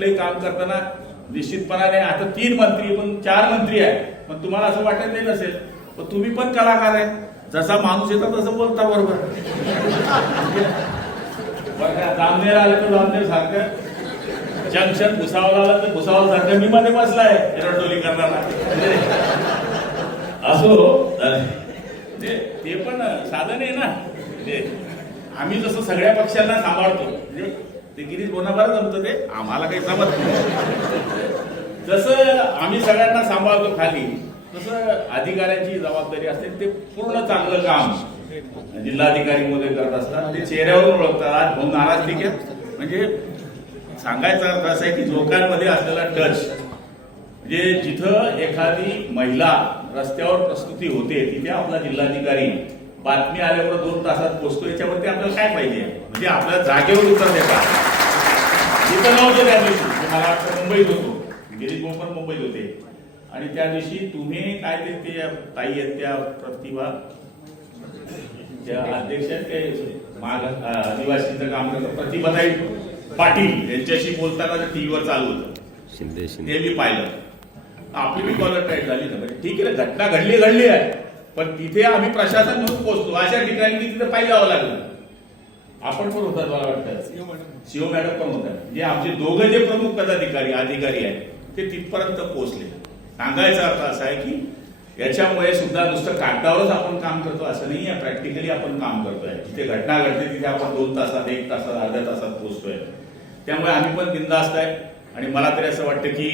कुठलंही काम करताना निश्चितपणाने आता तीन मंत्री पण चार मंत्री आहे. पण तुम्हाला असं वाटत नाही नसेल. पण तुम्ही पण कलाकार आहे. जसा माणूस येतो तसं बोलता बरोबर. बरं जामनेर आलं तर जामनेर सारखं. जंक्शन भुसावळ आलं तर भुसावळ सारखं. मी मध्ये बसलाय एरडोली करताना. म्हणजे असो. ते ते पण साधन आहे ना. म्हणजे आम्ही जसं सगळ्या पक्षांना सांभाळतो. म्हणजे ते गिरीश बोनाबार जमतं ते? आम्हाला काही जमत नाही. जसं आम्ही सगळ्यांना सांभाळतो खाली तसं अधिकाऱ्यांची जबाबदारी असते. ते पूर्ण चांगलं काम जिल्हाधिकारी मध्ये करत असतात. ते चेहऱ्यावरून ओळखतात. आज भाऊ नाराज ठीक आहे. म्हणजे सांगायचा अर्थ असा आहे की लोकांमध्ये असलेला टच म्हणजे जिथं एखादी महिला रस्त्यावर प्रस्तुती होते तिथे आपला जिल्हाधिकारी बातमी आल्यावर दोन तासात पोहोचतो याच्यावरती आपल्याला काय पाहिजे? म्हणजे आपल्या जागेवर उतर देतात. तिथं नव्हतं त्या दिवशी. मी मला वाटतं मुंबईत होतो. गिरीश पण मुंबईत होते. आणि त्या दिवशी तुम्ही काय ते ते ताई आहेत त्या प्रतिभा त्या अध्यक्ष ते माग आदिवासीचं काम करतात. प्रतिभाताई पाटील यांच्याशी बोलताना टीव्हीवर चालू होतं. शिंदे शिंदे. ते मी पाहिलं. आपली बी कॉलर टाईट झाली ना म्हणजे ठीक आहे घटना घडली घडली आहे. पण तिथे आम्ही प्रशासन म्हणून पोहोचतो अशा ठिकाणी तिथे पाहिजे जावं लागलं. आपण पण होतात मला वाटतं. शिव मॅडम पण होतात. जे आमचे दोघं जे प्रमुख पदाधिकारी अधिकारी आहेत ते तिथपर्यंत पोहोचले. सांगायचा अर्थ असा आहे की याच्यामुळे सुद्धा नुसतं कागदावरच आपण काम करतो असं नाही आहे. प्रॅक्टिकली आपण काम करतोय. जिथे घटना घडते तिथे आपण दोन तासात एक तासात अर्ध्या तासात पोहोचतोय. त्यामुळे आम्ही पण बिंदास्त आहे. आणि मला तरी असं वाटतं की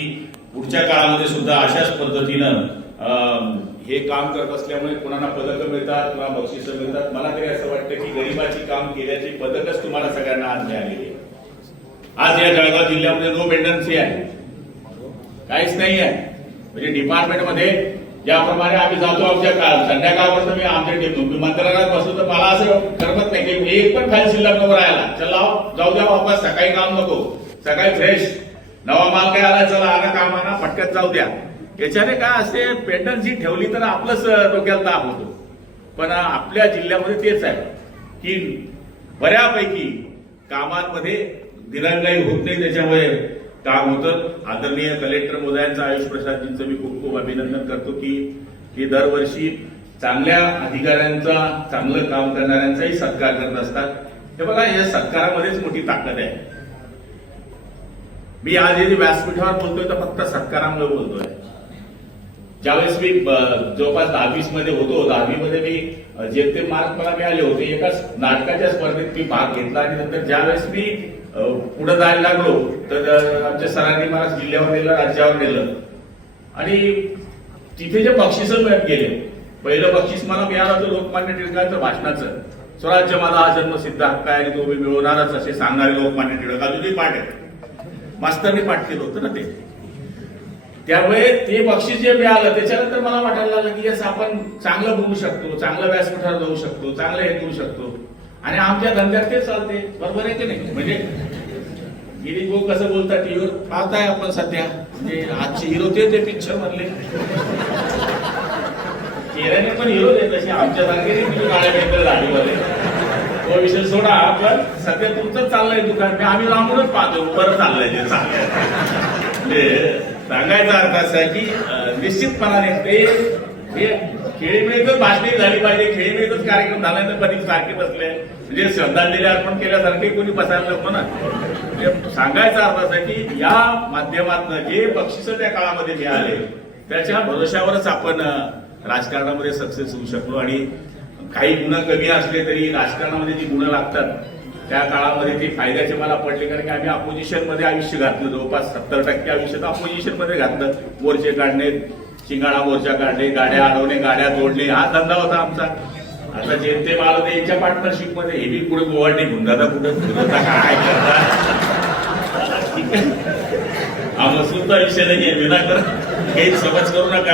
पुढच्या काळामध्ये सुद्धा अशाच पद्धतीनं हे काम करत असल्यामुळे कुणाला पदकं मिळतात कुणाला बक्षिसं मिळतात. मला तरी असं वाटतं की गरिबाची काम केल्याची पदकच तुम्हाला सगळ्यांना आज मिळालेली आहे आज या जळगाव जिल्ह्यामध्ये नो पेंडन्सी आहे काहीच नाही आहे. म्हणजे डिपार्टमेंटमध्ये ज्याप्रमाणे आम्ही जातो आमच्या काळ संध्याकाळपर्यंत मी आमच्या टीम मंत्रालयात बसलो तर मला असं करमत नाही की एक पण खाली शिल्लक नको राहायला. चला जाऊ द्या वापस सकाळी काम नको. सकाळी फ्रेश नवा माल काय आला चला आला कामाना पटकन जाऊ द्या. याच्याने काय असते जी ठेवली तर आपलंच डोक्याला ताप होतो. पण आपल्या जिल्ह्यामध्ये तेच आहे की बऱ्यापैकी कामांमध्ये दिरंगाई होत नाही त्याच्यामुळे काम होतं. आदरणीय कलेक्टर मोदयांचं आयुष प्रसादजींचं मी खूप खूप अभिनंदन करतो की हे दरवर्षी चांगल्या अधिकाऱ्यांचा चांगलं काम करणाऱ्यांचाही सत्कार करत असतात. हे बघा या सत्कारामध्येच मोठी ताकद आहे. मी आज येथे व्यासपीठावर बोलतोय तर फक्त सत्कारामुळे बोलतोय. ज्यावेळेस मी जवळपास दहावीसमध्ये होतो दहावी मध्ये मी जे ते मार्क मला मिळाले होते एकाच नाटकाच्या स्पर्धेत मी भाग घेतला आणि नंतर ज्यावेळेस मी पुढे जायला लागलो तर आमच्या सरांनी मला जिल्ह्यावर नेलं राज्यावर नेलं. आणि तिथे जे बक्षिस मिळत गेले पहिलं बक्षीस मला मिळालं होतं लोकमान्य टिळकांचं भाषणाचं. स्वराज्य माझा हा जन्मसिद्ध हक्क आहे आणि तो मी मिळवणारच असे सांगणारे लोकमान्य टिळक अजूनही पाठ आहे मास्तरनी पाठ केलं होतं ना ते. त्यामुळे ते बक्षीस जे मिळालं त्याच्यानंतर मला वाटायला लागलं की यस आपण चांगलं बोलू शकतो चांगलं व्यासपीठावर जाऊ शकतो चांगलं हे करू शकतो. आणि आमच्या धंद्यात ते चालते बरोबर आहे की नाही? म्हणजे गिरीश भाऊ कसं बोलतात टीव्हीवर पाहताय आपण सध्या. म्हणजे आजचे हिरो ते ते पिक्चर मधले. चेहऱ्याने पण हिरो देत तसे आमच्या जागेने तुम्ही गाड्या भेटत गाडीमध्ये तो विषय सोडा पण सध्या तुमचंच चाललंय दुकान. आम्ही लांबूनच पाहतो बरं चाललंय ते चांगलं सांगायचा अर्थ असा आहे की निश्चितपणाने ते हे खेळीमेळीतच झाली पाहिजे. खेळीमेळीतच कार्यक्रम झाल्यानंतर कधी सारखे बसले. म्हणजे श्रद्धांजली अर्पण केल्यासारखे कोणी बसायला नको ना. म्हणजे सांगायचा अर्थ असा की या माध्यमातनं जे बक्षिस त्या काळामध्ये मिळाले त्याच्या भरोशावरच आपण राजकारणामध्ये सक्सेस होऊ शकलो. आणि काही गुण कमी असले तरी राजकारणामध्ये जी गुण लागतात त्या काळामध्ये ते फायद्याचे मला पडले कारण की आम्ही अपोजिशनमध्ये आयुष्य घातलं जवळपास सत्तर टक्के आयुष्य तर अपोजिशनमध्ये घातलं. मोर्चे काढणे शिंगाडा मोर्चा काढणे गाड्या अडवणे गाड्या तोडणे हा धंदा होता आमचा. आता जे ते मला ते यांच्या पार्टनरशिपमध्ये हे बी पुढे गोवाटी घेऊन जाता कुठे फिरवता काय करता. हा मग सुद्धा विषय नाही विना विनाकारण काही समज करू नका.